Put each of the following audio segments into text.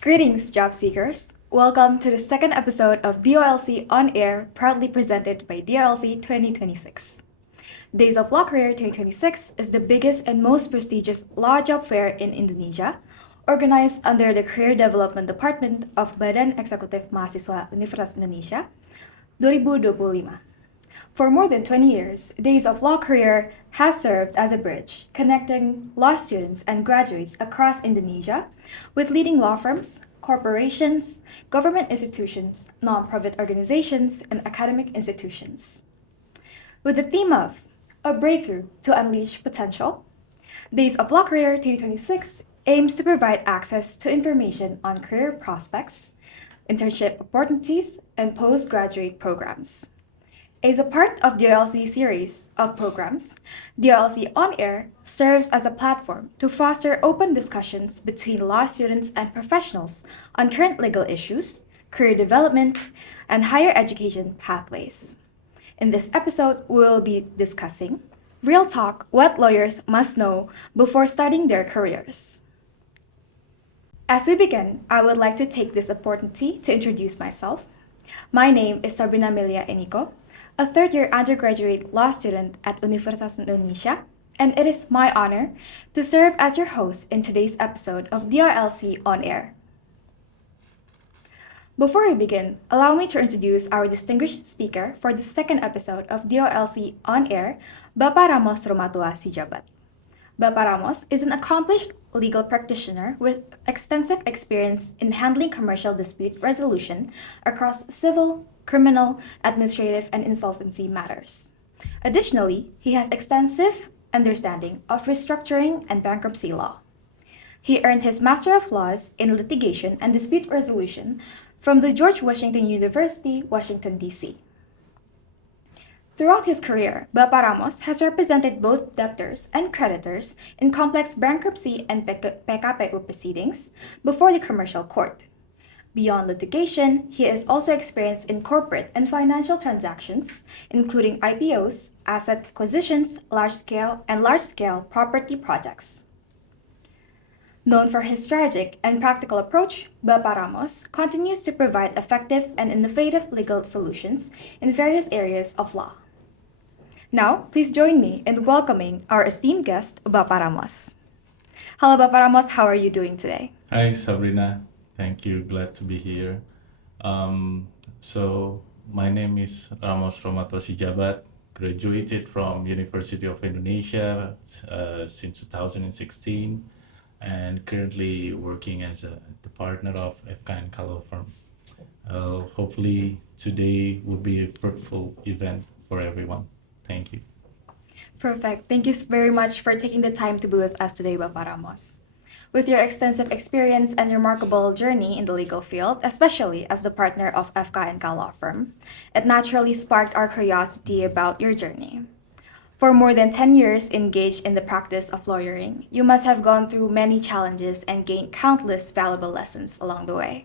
Greetings, job seekers. Welcome to the second episode of DOLC On Air, proudly presented by DOLC 2026. Days of Law Career 2026 is the biggest and most prestigious law job fair in Indonesia, organized under the Career Development Department of Badan Eksekutif Mahasiswa Universitas Indonesia 2025. For more than 20 years, Days of Law Career has served as a bridge connecting law students and graduates across Indonesia with leading law firms, corporations, government institutions, nonprofit organizations, and academic institutions. With the theme of A Breakthrough to Unleash Potential, Days of Law Career 2026 aims to provide access to information on career prospects, internship opportunities, and postgraduate programs. As a part of DLC series of programs, DLC On Air serves as a platform to foster open discussions between law students and professionals on current legal issues, career development, and higher education pathways. In this episode, we will be discussing Real Talk: What Lawyers Must Know Before Starting Their Careers. As we begin, I would like to take this opportunity to introduce myself. My name is Sabrina Melia Eniko, a third-year undergraduate law student at Universitas Indonesia, and it is my honor to serve as your host in today's episode of DRLC On Air. Before we begin, allow me to introduce our distinguished speaker for the second episode of DOLC On Air, Bapak Ramos Romatua Sijabat. Bapak Ramos is an accomplished legal practitioner with extensive experience in handling commercial dispute resolution across civil, criminal, administrative, and insolvency matters. Additionally, he has extensive understanding of restructuring and bankruptcy law. He earned his Master of Laws in Litigation and Dispute Resolution from the George Washington University, Washington, D.C. Throughout his career, Bapak Ramos has represented both debtors and creditors in complex bankruptcy and PKPU proceedings before the commercial court. Beyond litigation, he is also experienced in corporate and financial transactions, including IPOs, asset acquisitions, large-scale property projects. Known for his strategic and practical approach, Bapak Ramos continues to provide effective and innovative legal solutions in various areas of law. Now, please join me in welcoming our esteemed guest, Bapak Ramos. Hello, Bapak Ramos. How are you doing today? Hi, Sabrina. Thank you. Glad to be here. My name is Ramos Romato Sijabat, graduated from University of Indonesia since 2016, and currently working as the partner of FK & Law firm. Hopefully today will be a fruitful event for everyone. Thank you. Perfect. Thank you very much for taking the time to be with us today, Bapak Ramos. With your extensive experience and remarkable journey in the legal field, especially as the partner of FK & Law firm, it naturally sparked our curiosity about your journey. For more than 10 years engaged in the practice of lawyering, you must have gone through many challenges and gained countless valuable lessons along the way.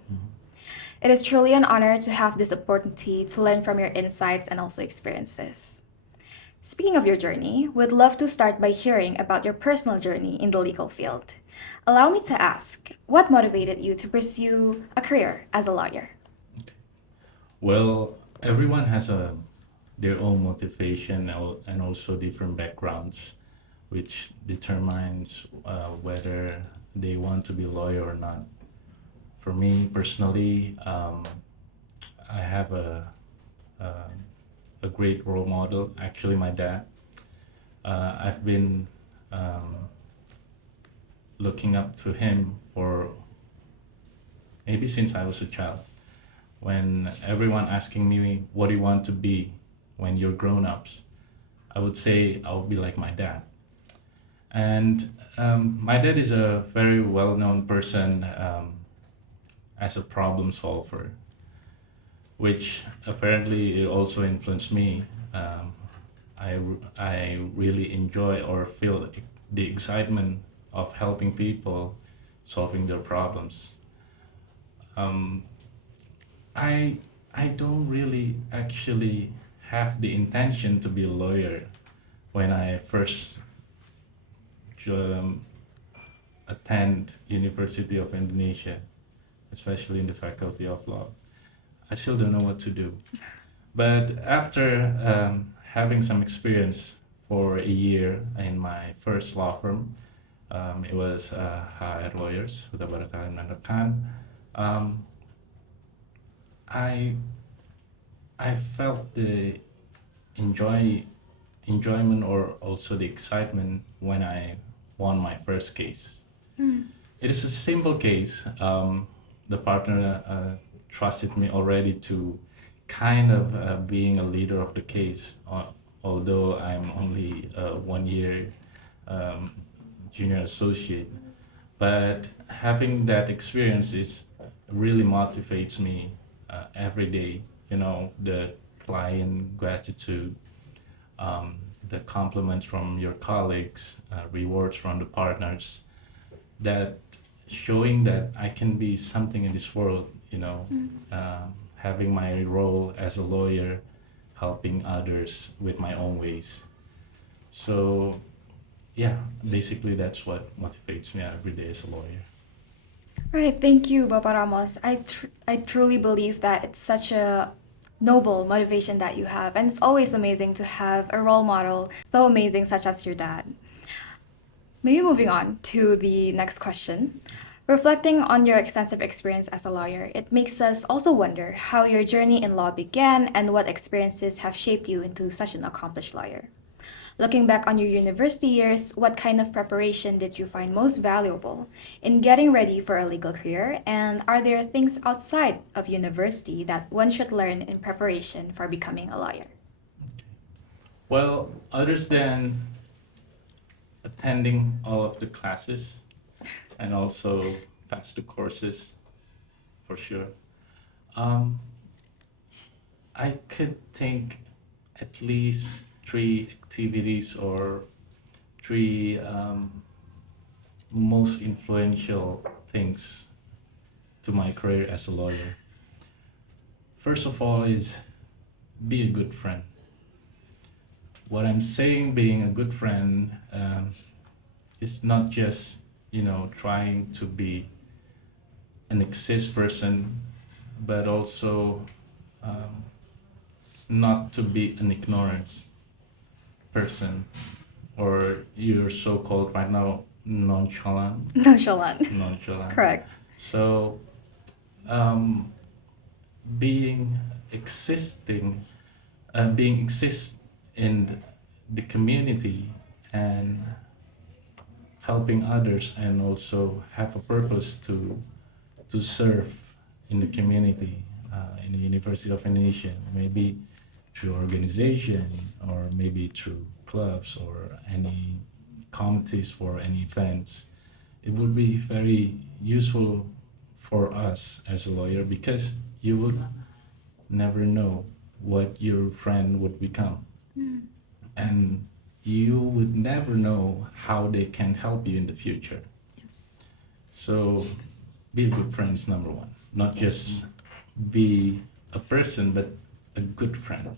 It is truly an honor to have this opportunity to learn from your insights and also experiences. Speaking of your journey, we'd love to start by hearing about your personal journey in the legal field. Allow me to ask, what motivated you to pursue a career as a lawyer? Well, everyone has their own motivation and also different backgrounds, which determines whether they want to be a lawyer or not. For me personally, I have a great role model, actually my dad. I've been looking up to him for maybe since I was a child. When everyone asking me, what do you want to be when you're grown-ups? I would say I'll be like my dad. And my dad is a very well-known person as a problem solver, which apparently also influenced me. I really enjoy or feel the excitement of helping people solving their problems. I don't really actually have the intention to be a lawyer when I first attend University of Indonesia especially in the Faculty of Law. I still don't know what to do. But after having some experience for a year in my first law firm, it was Hire Lawyers, Huta Barat Kalimantan Khan. Um, I I felt the enjoy enjoyment or also the excitement when I won my first case. It is a simple case. The partner trusted me already to kind of being a leader of the case, although I'm only 1 year um, junior associate. But having that experience is really motivates me every day. You know, the client gratitude, the compliments from your colleagues, rewards from the partners, that showing that I can be something in this world, having my role as a lawyer, helping others with my own ways. So, yeah, basically that's what motivates me every day as a lawyer. Right, thank you, Bapak Ramos. I truly believe that it's such a noble motivation that you have, and it's always amazing to have a role model so amazing, such as your dad. Maybe moving on to the next question. Reflecting on your extensive experience as a lawyer, it makes us also wonder how your journey in law began and what experiences have shaped you into such an accomplished lawyer. Looking back on your university years, what kind of preparation did you find most valuable in getting ready for a legal career? And are there things outside of university that one should learn in preparation for becoming a lawyer? Well, others than attending all of the classes and also pass the courses for sure. Um, I could think at least three activities or three most influential things to my career as a lawyer. First of all, is be a good friend. What I'm saying, being a good friend, is not just trying to be an exist person, but also um, not to be an ignorance person, or you're so-called right now nonchalant. Nonchalant. Nonchalant. Correct. So um, being being exist in the community and helping others, and also have a purpose to serve in the community, in the University of Indonesia, maybe through organization or maybe through clubs or any committees for any events. It would be very useful for us as a lawyer, because you would never know what your friend would become, and you would never know how they can help you in the future. Yes. So be a good friend is number one. Not just be a person, but a good friend.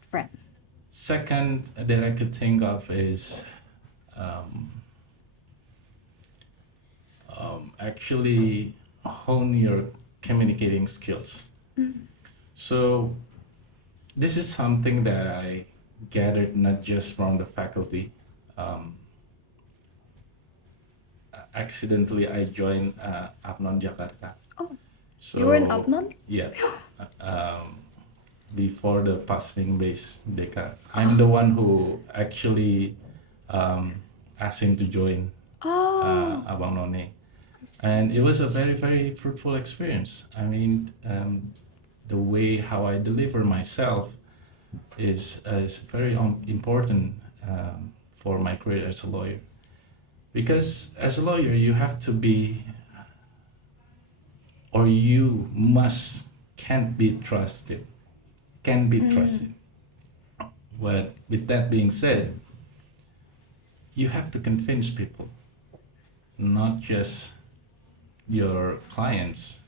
Friend. Second that I could think of is actually hone your communicating skills. So this is something that I gathered not just from the faculty. Um, Accidentally, I joined Apnon Jakarta. Oh, So you were in Apnon? yeah, before the passing base Deka, I'm the one who actually um, asked him to join Oh, Abang None, I see. and it was a very very fruitful experience. I mean, the way how I deliver myself is very important for my career as a lawyer, because as a lawyer you have to be, or you must can be trusted, can be trusted. But with that being said, you have to convince people, not just your clients,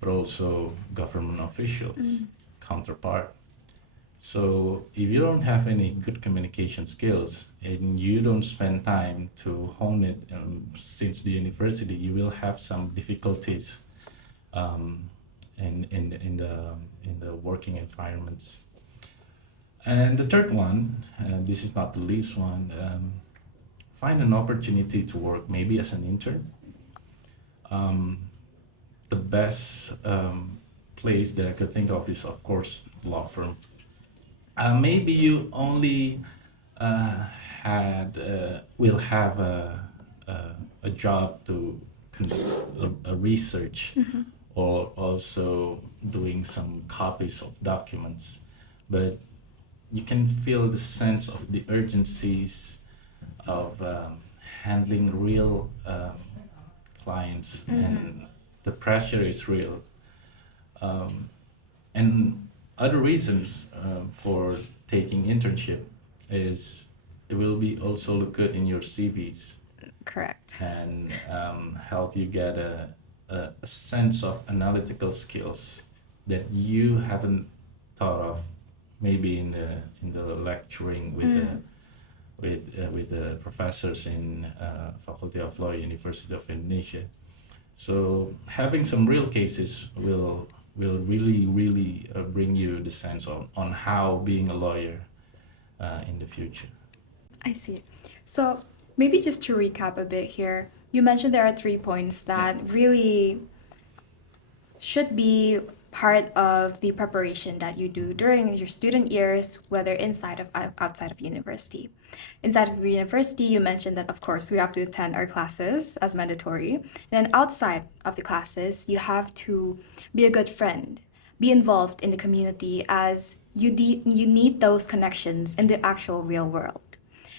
but also government officials, counterpart. So if you don't have any good communication skills and you don't spend time to hone it since the university, you will have some difficulties um, in the working environments. And the third one, this is not the least one, find an opportunity to work maybe as an intern. Um, the best place that I could think of is, of course, law firm. Maybe you only uh, will have a job to conduct a research or also doing some copies of documents, but you can feel the sense of the urgencies of handling real clients, and the pressure is real. Um, and other reasons for taking internship is it will be also look good in your CVs Correct. and help you get a sense of analytical skills that you haven't thought of maybe in the lecturing with the with the professors in Faculty of Law, University of Indonesia. So having some real cases will really bring you the sense on how being a lawyer in the future. I see. So maybe just to recap a bit here, you mentioned there are 3 points that really should be part of the preparation that you do during your student years, whether inside of outside of university. Inside of university, you mentioned that of course we have to attend our classes as mandatory. And then outside of the classes, you have to be a good friend, be involved in the community as you need those connections in the actual real world.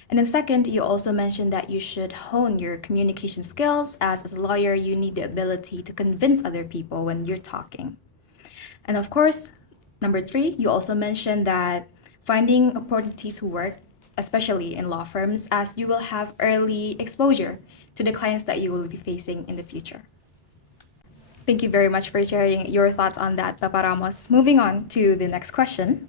And then second, you also mentioned that you should hone your communication skills as a lawyer, you need the ability to convince other people when you're talking. And of course, number three, you also mentioned that finding opportunities to work, especially in law firms, as you will have early exposure to the clients that you will be facing in the future. Thank you very much for sharing your thoughts on that, Papa Ramos. Moving on to the next question.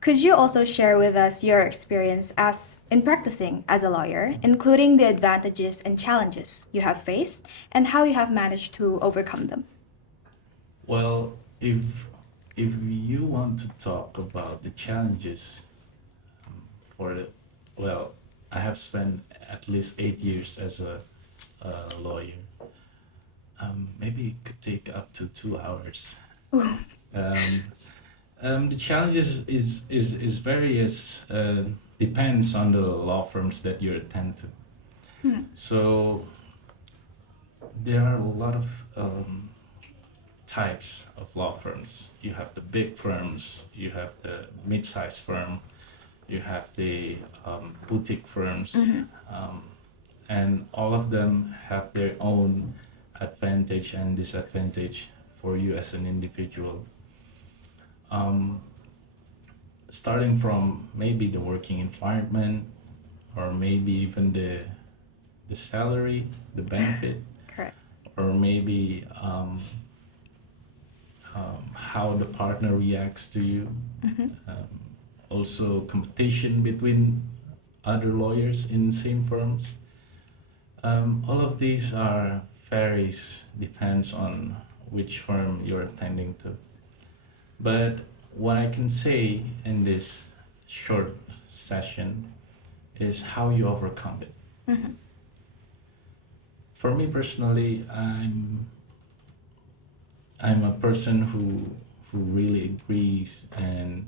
Could you also share with us your experience as in practicing as a lawyer, including the advantages and challenges you have faced and how you have managed to overcome them? Well, if you want to talk about the challenges for the, well, I have spent at least 8 years as a lawyer. Maybe it could take up to 2 hours. Um, the challenges is various. Depends on the law firms that you attend to. So there are a lot of types of law firms. You have the big firms, you have the mid-sized firm, you have the boutique firms, and all of them have their own advantage and disadvantage for you as an individual. Um, Starting from maybe the working environment, or maybe even the salary, the benefit, Correct. or maybe how the partner reacts to you. Um, Also, competition between other lawyers in same firms. All of these are varies depends on which firm you're attending to. But what I can say in this short session is how you overcome it. For me personally, I'm a person who really agrees and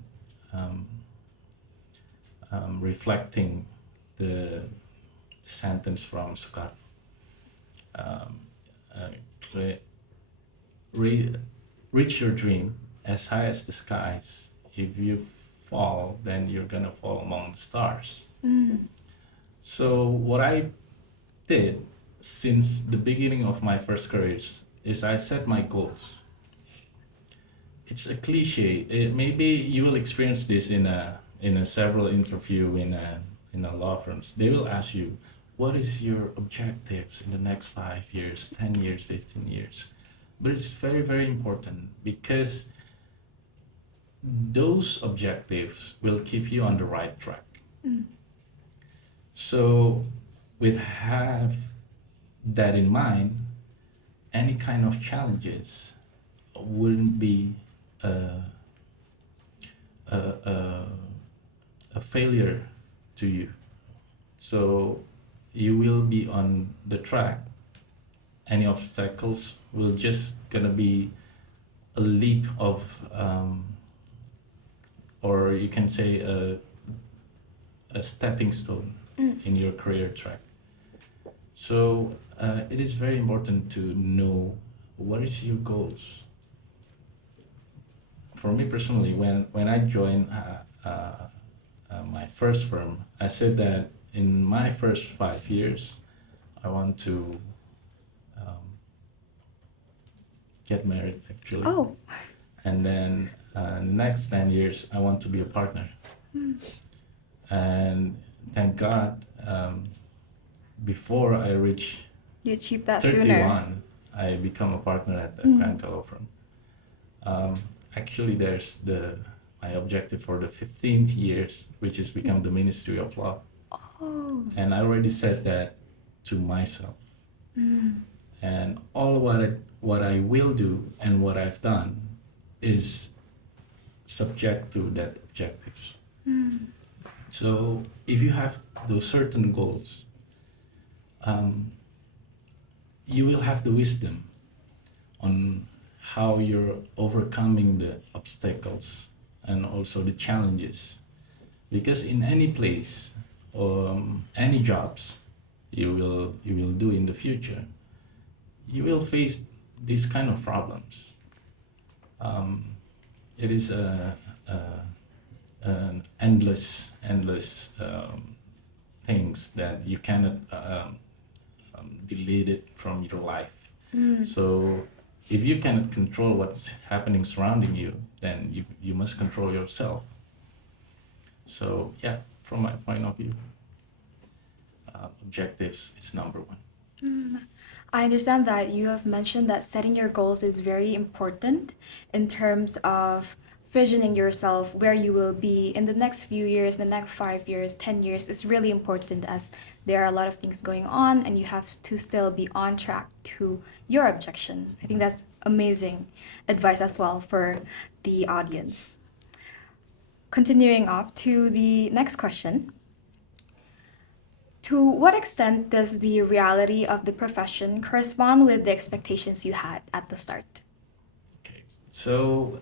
reflecting the sentence from Sukkot. Um, uh, Reach your dream as high as the skies. If you fall, then you're gonna fall among the stars. So what I did since the beginning of my first career is I set my goals. It's a cliche. Maybe you will experience this in a several interview in a law firms. They will ask you, what is your objectives in the next 5 years, 10 years, 15 years? But it's very very important because those objectives will keep you on the right track. So, with have that in mind, any kind of challenges wouldn't be a, a, a, a failure to you. So you will be on the track. Any obstacles will just gonna be a leap of, or you can say a stepping stone in your career track. So it is very important to know what is your goals. For me personally, when I joined my first firm, I said that in my first 5 years, I want to get married actually. Oh, And then next 10 years, I want to be a partner. And thank God, before I reach you achieved that sooner. 31, I become a partner at the Franco law firm. Actually, there's my objective for the 15th years, which is become the Ministry of Law. Oh. And I already said that to myself. And all what I will do and what I've done is subject to that objectives. So if you have those certain goals, you will have the wisdom on how you're overcoming the obstacles and also the challenges. Because in any place, any jobs you will do in the future, you will face these kind of problems. It is an endless things that you cannot delete it from your life. So if you cannot control what's happening surrounding you, then you must control yourself. So yeah, from my point of view, objectives is number one. I understand that you have mentioned that setting your goals is very important in terms of visioning yourself where you will be in the next few years, the next 5 years, 10 years is really important as there are a lot of things going on and you have to still be on track to your objection. I think that's amazing advice as well for the audience. Continuing off to the next question. To what extent does the reality of the profession correspond with the expectations you had at the start? Okay, so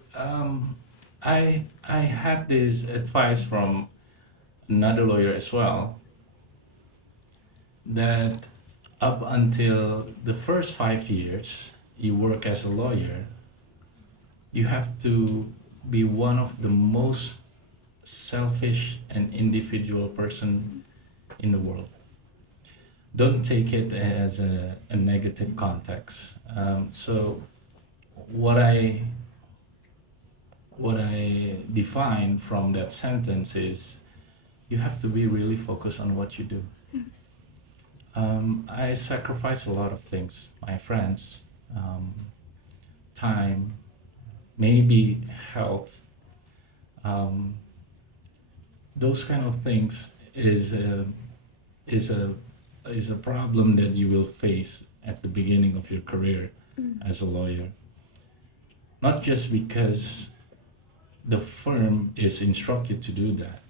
I had this advice from another lawyer as well, that up until the first 5 years you work as a lawyer, you have to be one of the most selfish and individual person in the world. Don't take it as a negative context. So what I define from that sentence is you have to be really focused on what you do. I sacrifice a lot of things, my friends, time, maybe health. Those kind of things is a problem that you will face at the beginning of your career as a lawyer. Not just because the firm is instructed to do that,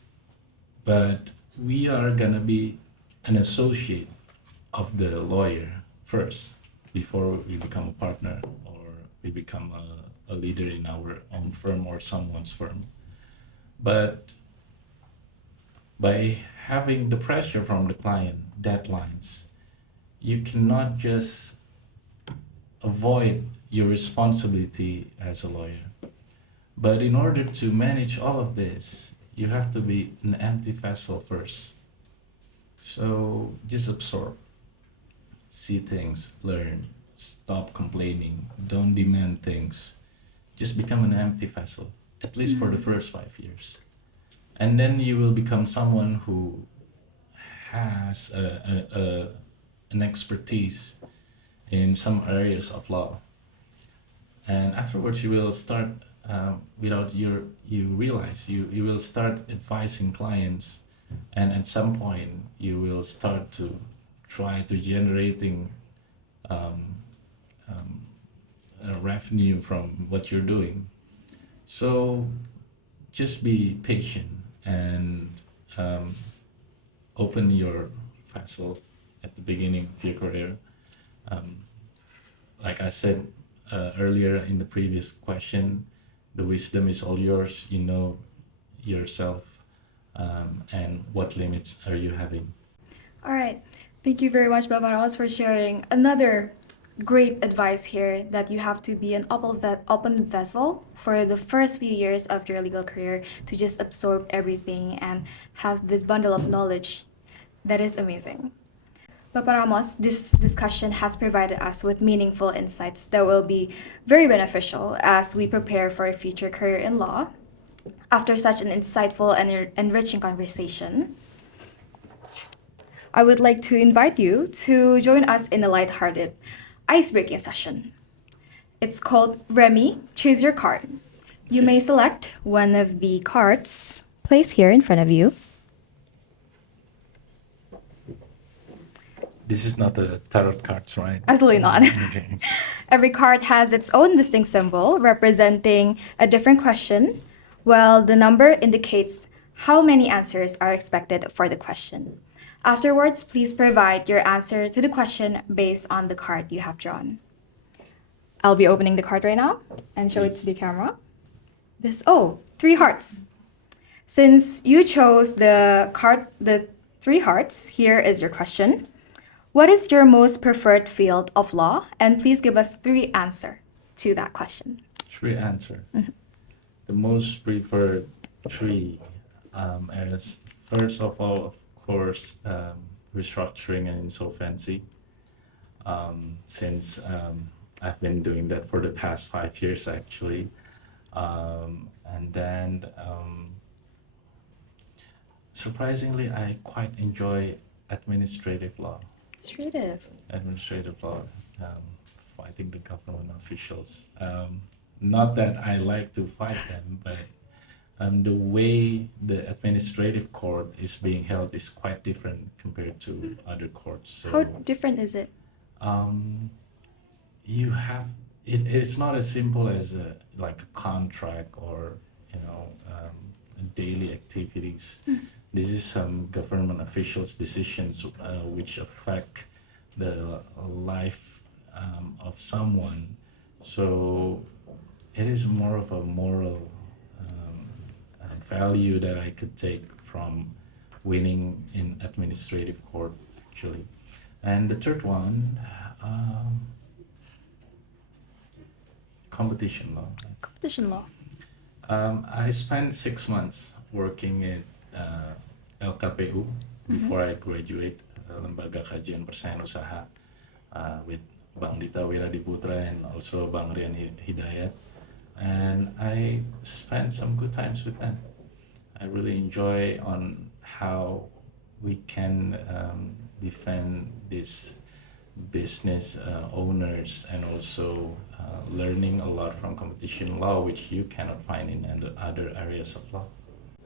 but we are gonna be an associate of the lawyer first before we become a partner or we become a leader in our own firm or someone's firm. But by having the pressure from the client, deadlines, you cannot just avoid your responsibility as a lawyer. But in order to manage all of this, you have to be an empty vessel first. So just absorb, see things, learn, stop complaining, don't demand things. Just become an empty vessel, at least for the first 5 years. And then you will become someone who has an expertise in some areas of law. And afterwards you will start, without you realize, you will start advising clients, and at some point you will start to try to generating revenue from what you're doing. So just be patient and um, open your vessel at the beginning of your career. Um, like I said earlier in the previous question, the wisdom is all yours. You know yourself, and what limits are you having. All right. Thank you very much, Bapak Ramos, for sharing another great advice here that you have to be an open vessel for the first few years of your legal career to just absorb everything and have this bundle of knowledge. That is amazing. Papa Ramos, this discussion has provided us with meaningful insights that will be very beneficial as we prepare for a future career in law. After such an insightful and enriching conversation, I would like to invite you to join us in a lighthearted ice-breaking session. It's called Remy, Choose Your Card. You may select one of the cards placed here in front of you. This is not the tarot cards, right? Absolutely not. Okay. Every card has its own distinct symbol representing a different question, while the number indicates how many answers are expected for the question. Afterwards, please provide your answer to the question based on the card you have drawn. I'll be opening the card right now and show it to the camera. Three hearts. Since you chose the three hearts, here is your question. What is your most preferred field of law? And please give us three answers to that question. Three answer. The most preferred three as first of all, of course, restructuring and insolvency. Since I've been doing that for the past 5 years actually. And then surprisingly, I quite enjoy administrative law. Administrative law, fighting the government officials. Not that I like to fight them, but the way the administrative court is being held is quite different compared to other courts. How So different is it? you have it's not as simple as like a contract or daily activities. This is some government officials' decisions which affect the life of someone. So it is more of a moral value that I could take from winning in administrative court, actually. And the third one, competition law. Competition law. I spent 6 months working at LKPU before I graduate, Lembaga Kajian Persaingan Usaha, with Bang Dita Wiradiputra and also Bang Rian Hidayat. And I spent some good times with them. I really enjoy on how we can defend this business owners and also learning a lot from competition law, which you cannot find in other areas of law.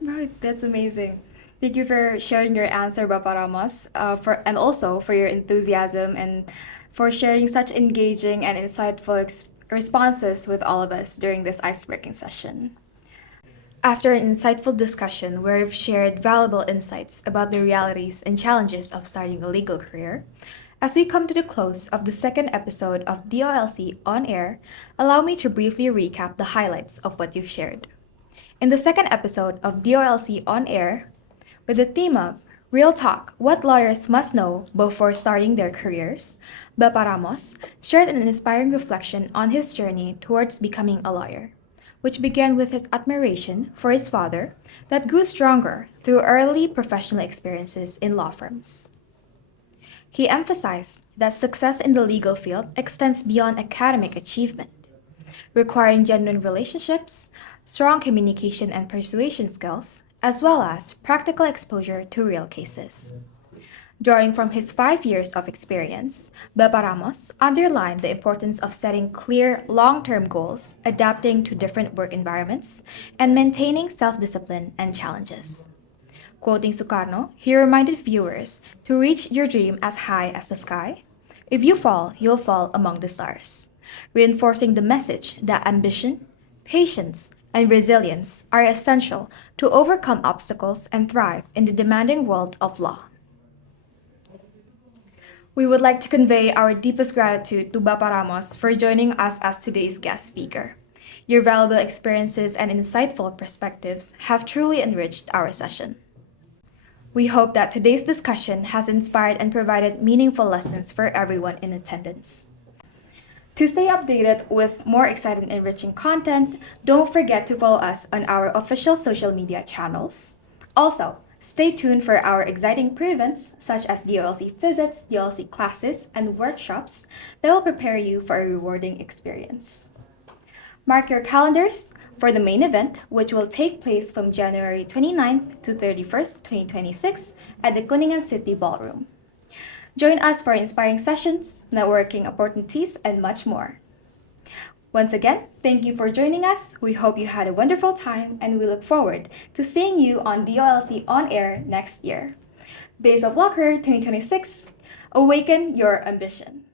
Right, that's amazing. Thank you for sharing your answer, Papa Ramos, and also for your enthusiasm and for sharing such engaging and insightful responses with all of us during this icebreaking session. After an insightful discussion where we've shared valuable insights about the realities and challenges of starting a legal career, as we come to the close of the second episode of DOLC On Air, allow me to briefly recap the highlights of what you've shared. In the second episode of DOLC On Air, with the theme of Real Talk, What Lawyers Must Know Before Starting Their Careers, Bapa Ramos shared an inspiring reflection on his journey towards becoming a lawyer, which began with his admiration for his father that grew stronger through early professional experiences in law firms. He emphasized that success in the legal field extends beyond academic achievement, requiring genuine relationships, strong communication and persuasion skills, as well as practical exposure to real cases. Drawing from his 5 years of experience, Baba Ramos underlined the importance of setting clear long-term goals, adapting to different work environments, and maintaining self-discipline and challenges. Quoting Sukarno, he reminded viewers to reach your dream as high as the sky. If you fall, you'll fall among the stars. reinforcing the message that ambition, patience, and resilience are essential to overcome obstacles and thrive in the demanding world of law. We would like to convey our deepest gratitude to Bapa Ramos for joining us as today's guest speaker. Your valuable experiences and insightful perspectives have truly enriched our session. We hope that today's discussion has inspired and provided meaningful lessons for everyone in attendance. To stay updated with more exciting and enriching content, don't forget to follow us on our official social media channels. Also, stay tuned for our exciting pre-events such as DOLC visits, DOLC classes, and workshops that will prepare you for a rewarding experience. Mark your calendars for the main event, which will take place from January 29th to 31st, 2026 at the Kuningan City Ballroom. Join us for inspiring sessions, networking opportunities, and much more. Once again, thank you for joining us. We hope you had a wonderful time, and we look forward to seeing you on DOLC On Air next year. Days of Law Career 2026, awaken your ambition.